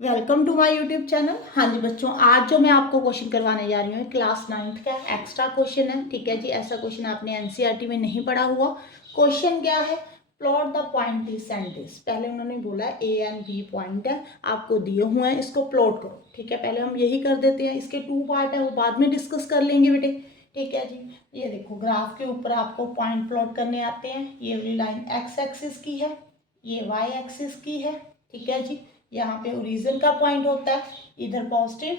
Welcome to my YouTube channel. हाँ जी बच्चों, आज जो मैं आपको क्वेश्चन करवाने जा रही हूँ क्लास 9th का एक्स्ट्रा क्वेश्चन है। ठीक है जी, ऐसा क्वेश्चन आपने एनसीईआरटी में नहीं पढ़ा हुआ। क्वेश्चन क्या है? Plot the point this and this. पहले उन्होंने बोला ए एंड बी पॉइंट है, आपको दिए हुए हैं, इसको प्लॉट करो। ठीक है, पहले हम यही कर देते हैं। इसके 2 पार्ट है, वो बाद में डिस्कस कर लेंगे बेटे। ठीक है जी, ये देखो ग्राफ के ऊपर आपको पॉइंट प्लॉट करने आते हैं। ये वाली लाइन एक्स एक्सिस की है, ये वाई एक्सिस की है। ठीक है जी, यहाँ पे ओरिजिन का पॉइंट होता है, इधर पॉजिटिव।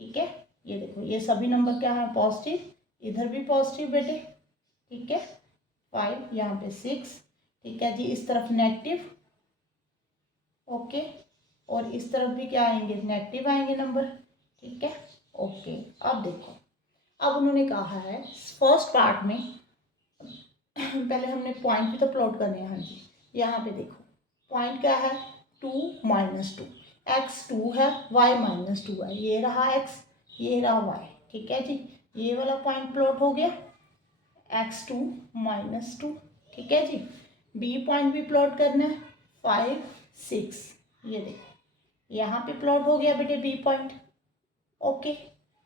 ठीक है, ये देखो ये सभी नंबर क्या है? पॉजिटिव। इधर भी पॉजिटिव बेटे। ठीक है, 5, यहाँ पे 6। ठीक है जी, इस तरफ नेगेटिव। ओके, और इस तरफ भी क्या आएंगे? नेगेटिव आएंगे नंबर। ठीक है, ओके। अब देखो, अब उन्होंने कहा है फर्स्ट पार्ट में पहले हमने पॉइंट भी तो प्लॉट करने हैं। हाँ जी, यहाँ पे देखो पॉइंट क्या है? 2 -2। एक्स 2 है, वाई -2 है। ये रहा एक्स, ये रहा वाई। ठीक है जी, ये वाला पॉइंट प्लॉट हो गया x2 -2। ठीक है जी, बी पॉइंट भी प्लॉट करना है 5 6। ये देखो यहाँ पे प्लॉट हो गया बेटे बी पॉइंट। ओके,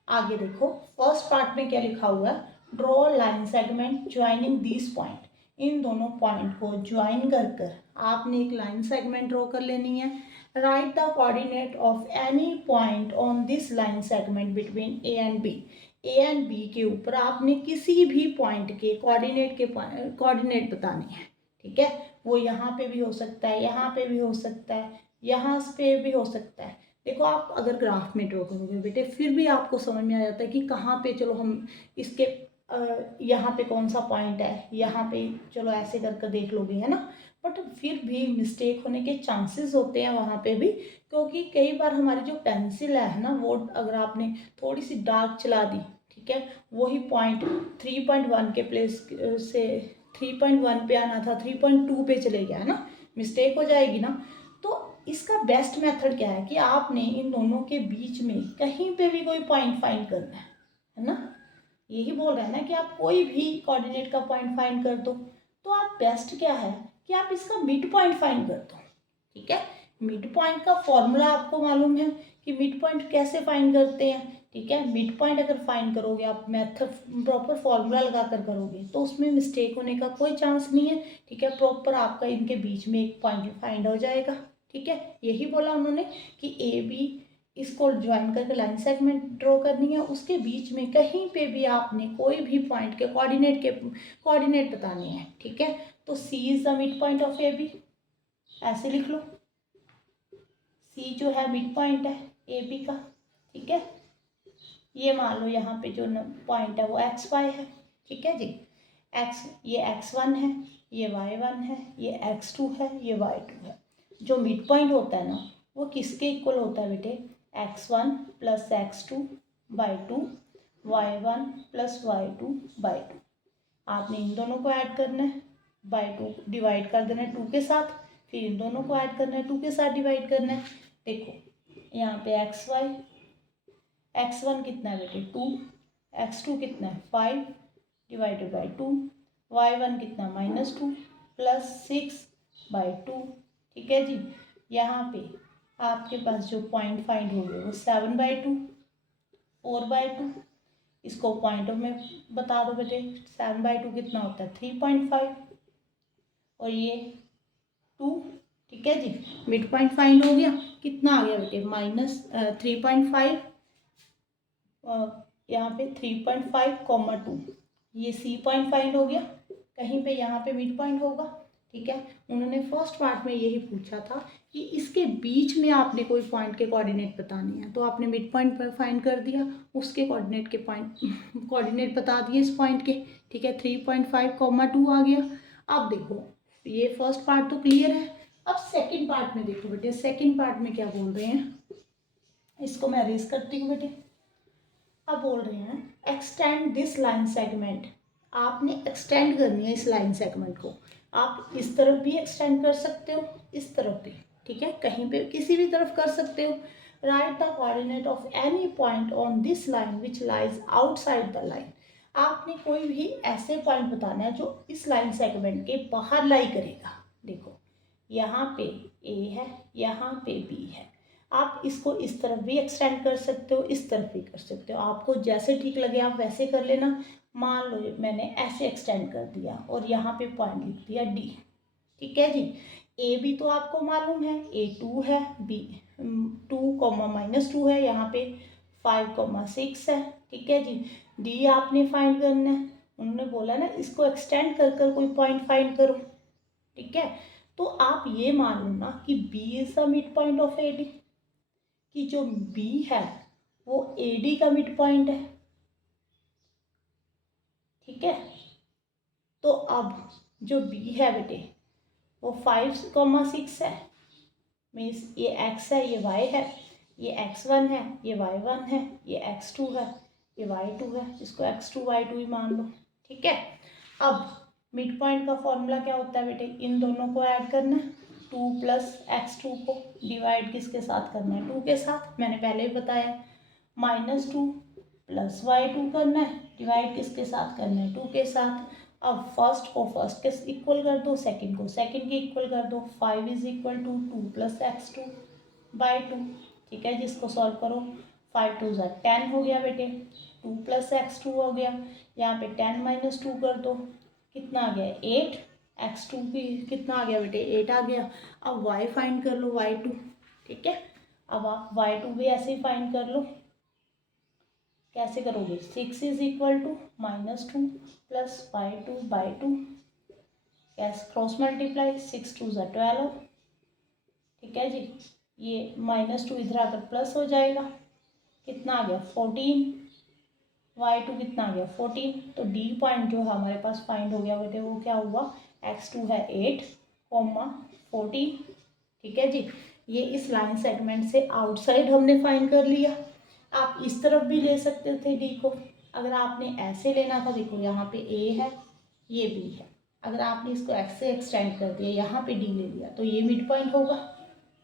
आगे देखो फर्स्ट पार्ट में क्या लिखा हुआ है? Draw line segment joining this point. इन दोनों पॉइंट को ज्वाइन कर कर आपने एक लाइन सेगमेंट ड्रॉ कर लेनी है। Write the coordinate of any point on this line segment between A and B. A and B के ऊपर आपने किसी भी पॉइंट के कोऑर्डिनेट बताने हैं। ठीक है, वो यहाँ पे भी हो सकता है, यहाँ पे भी हो सकता है, यहाँ पे भी हो सकता है। देखो आप अगर ग्राफ में ड्रॉ करोगे बेटे, फिर भी आपको समझ में आ जाता है कि कहाँ पे, चलो हम इसके यहाँ पे कौन सा पॉइंट है, यहाँ पे चलो ऐसे करके देख लोगे, है ना। बट फिर भी मिस्टेक होने के चांसेस होते हैं वहाँ पे भी, क्योंकि कई बार हमारी जो पेंसिल है ना, वो अगर आपने थोड़ी सी डार्क चला दी, ठीक है, वही पॉइंट 3.1 के प्लेस से 3.1 पे आना था 3.2 पे चले गया, है ना, मिस्टेक हो जाएगी ना। तो इसका बेस्ट मेथड क्या है कि आपने इन दोनों के बीच में कहीं पे भी कोई पॉइंट फाइंड करना है ना। यही बोल रहे हैं ना कि आप कोई भी कोऑर्डिनेट का पॉइंट फाइंड कर दो। तो आप बेस्ट क्या है कि आप इसका मिड पॉइंट फाइंड कर दो। ठीक है, मिड पॉइंट का फॉर्मूला आपको मालूम है कि मिड पॉइंट कैसे फाइंड करते हैं। ठीक है, मिड पॉइंट अगर फाइंड करोगे आप, मेथड प्रॉपर फॉर्मूला लगा कर करोगे, तो उसमें मिस्टेक होने का कोई चांस नहीं है। ठीक है, प्रॉपर आपका इनके बीच में एक पॉइंट फाइंड हो जाएगा। ठीक है, यही बोला उन्होंने कि ए बी इसको ज्वाइन करके लाइन सेगमेंट ड्रॉ करनी है, उसके बीच में कहीं पे भी आपने कोई भी पॉइंट के कोऑर्डिनेट बताने हैं। ठीक है, तो C is the mid point of A B, ऐसे लिख लो। सी जो है मिड पॉइंट है ए बी का। ठीक है, ये मान लो यहाँ पे जो पॉइंट है वो एक्स वाई है। ठीक है जी, एक्स, ये x1 है, ये y1 है, ये x2 है, ये y2 है। जो मिड पॉइंट होता है ना, वो किसके इक्वल होता है बेटे? x1 + x2/2, y1 + y2/2। आपने इन दोनों को ऐड करना है, बाई 2 डिवाइड कर देना है 2 के साथ, फिर इन दोनों को ऐड करना है 2 के साथ डिवाइड करना है। देखो यहाँ पे x1 कितना है बेटे? 2, x2 कितना है? 5 / 2, y1 कितना? -2 + 6/2। ठीक है जी, यहाँ पे आपके पास जो पॉइंट फाइंड हो गए वो 7/2, 4/2। इसको पॉइंटों में बता दो बेटे, 7/2 कितना होता है? 3.5, और ये 2। ठीक है जी, मिड पॉइंट फाइंड हो गया। कितना आ गया बेटे? -3.5, यहाँ पे 3.5, 2। ये सी पॉइंट फाइंड हो गया, कहीं पे यहाँ पे मिड पॉइंट होगा। ठीक है, उन्होंने फर्स्ट पार्ट में यही पूछा था कि इसके बीच में आपने कोई पॉइंट के कोऑर्डिनेट बताने हैं, तो आपने मिड पॉइंट पर फाइंड कर दिया, उसके कोऑर्डिनेट बता दिए इस पॉइंट के। ठीक है, 3.5, 2 आ गया। अब देखो ये फर्स्ट पार्ट तो क्लियर है। अब सेकेंड पार्ट में देखो बेटे, सेकेंड पार्ट में क्या बोल रहे हैं, इसको मैं अरेज करती हूँ बेटे। अब बोल रहे हैं एक्सटेंड दिस लाइन सेगमेंट। आपने एक्सटेंड करनी है इस लाइन सेगमेंट को। आप इस तरफ भी एक्सटेंड कर सकते हो, इस तरफ भी। ठीक है, कहीं पे किसी भी तरफ कर सकते हो। Right the coordinate of any point on this line which lies outside the line. आपने कोई भी ऐसे पॉइंट बताना है जो इस लाइन सेगमेंट के बाहर लाई करेगा। देखो यहाँ पे ए है, यहाँ पे बी है। आप इसको इस तरफ भी एक्सटेंड कर सकते हो, इस तरफ भी कर सकते हो, आपको जैसे ठीक लगे आप वैसे कर लेना। मान लो मैंने ऐसे एक्सटेंड कर दिया और यहाँ पे पॉइंट लिख दिया डी, ठीक है जी। ए भी तो आपको मालूम है, A2 है, बी 2, -2 है, यहाँ पे 5, 6 है, ठीक है जी। डी आपने फाइंड करना है, उन्होंने बोला ना इसको एक्सटेंड कर कर कोई पॉइंट फाइंड करो, ठीक है। तो आप ये मान लो ना कि B is the mid point of A D, कि जो बी है वो ए डी का मिड पॉइंट है, ठीक है। तो अब जो बी है बेटे वो 5, 6 है, मीन्स ये x है, ये y है, ये x1 है, ये y1 है, ये x2 है, ये y2 है, इसको x2 y2 ही मान लो, ठीक है। अब मिड पॉइंट का फॉर्मूला क्या होता है बेटे, इन दोनों को ऐड करना है, 2 + x2 को डिवाइड किसके साथ करना है, 2 के साथ, मैंने पहले ही बताया। -2 + y2 करना है, डिवाइड किसके साथ करना है, 2 के साथ। अब फर्स्ट को फर्स्ट के इक्वल कर दो, सेकंड को सेकंड के इक्वल कर दो, 5 = 2 + x2/2, ठीक है। जिसको सॉल्व करो, 5 2 = 10 हो गया बेटे, 2 + x2 हो गया, यहाँ पे 10 - 2 कर दो, कितना आ गया 8, x2 भी कितना आ गया बेटे 8 आ गया। अब y फाइंड कर लो, y2, ठीक है। अब आप y2 भी ऐसे ही फाइंड कर लो, कैसे करोगे, 6 = -2 + 5/2, कैसे क्रॉस मल्टीप्लाई, 6 2 = 12, ठीक है जी। ये -2 इधर आकर प्लस हो जाएगा, कितना आ गया 14, y2 कितना आ गया 14। तो डी पॉइंट जो हमारे पास फाइंड हो गया बेटे वो क्या हुआ, x2 है 8, 14, ठीक है जी। ये इस लाइन सेगमेंट से आउटसाइड हमने फाइंड कर लिया। आप इस तरफ भी ले सकते थे डी को, अगर आपने ऐसे लेना था, देखो यहाँ पे ए है, ये बी है, अगर आपने इसको एक्स से एक्सटेंड कर दिया, यहाँ पे डी ले लिया, तो ये मिड पॉइंट होगा,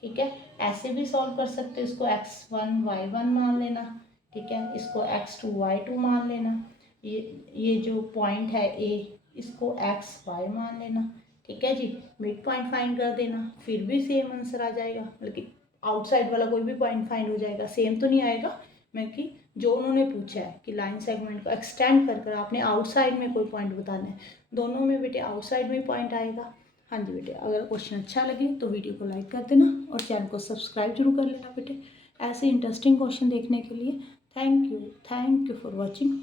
ठीक है। ऐसे भी सॉल्व कर सकते हो, इसको x1 y1 मान लेना, ठीक है, इसको x2 y2 मान लेना, ये जो पॉइंट है ए, इसको x y मान लेना, ठीक है जी। मिड पॉइंट फाइंड कर देना, फिर भी सेम आंसर आ जाएगा, बल्कि आउटसाइड वाला कोई भी पॉइंट फाइंड हो जाएगा, सेम तो नहीं आएगा, मैं कि जो उन्होंने पूछा है कि लाइन सेगमेंट को एक्सटेंड कर कर आपने आउटसाइड में कोई पॉइंट बताना है, दोनों में बेटे आउटसाइड में पॉइंट आएगा। हाँ जी बेटे, अगर क्वेश्चन अच्छा लगे तो वीडियो को लाइक कर देना और चैनल को सब्सक्राइब जरूर कर लेना बेटे, ऐसे इंटरेस्टिंग क्वेश्चन देखने के लिए। Thank you for watching.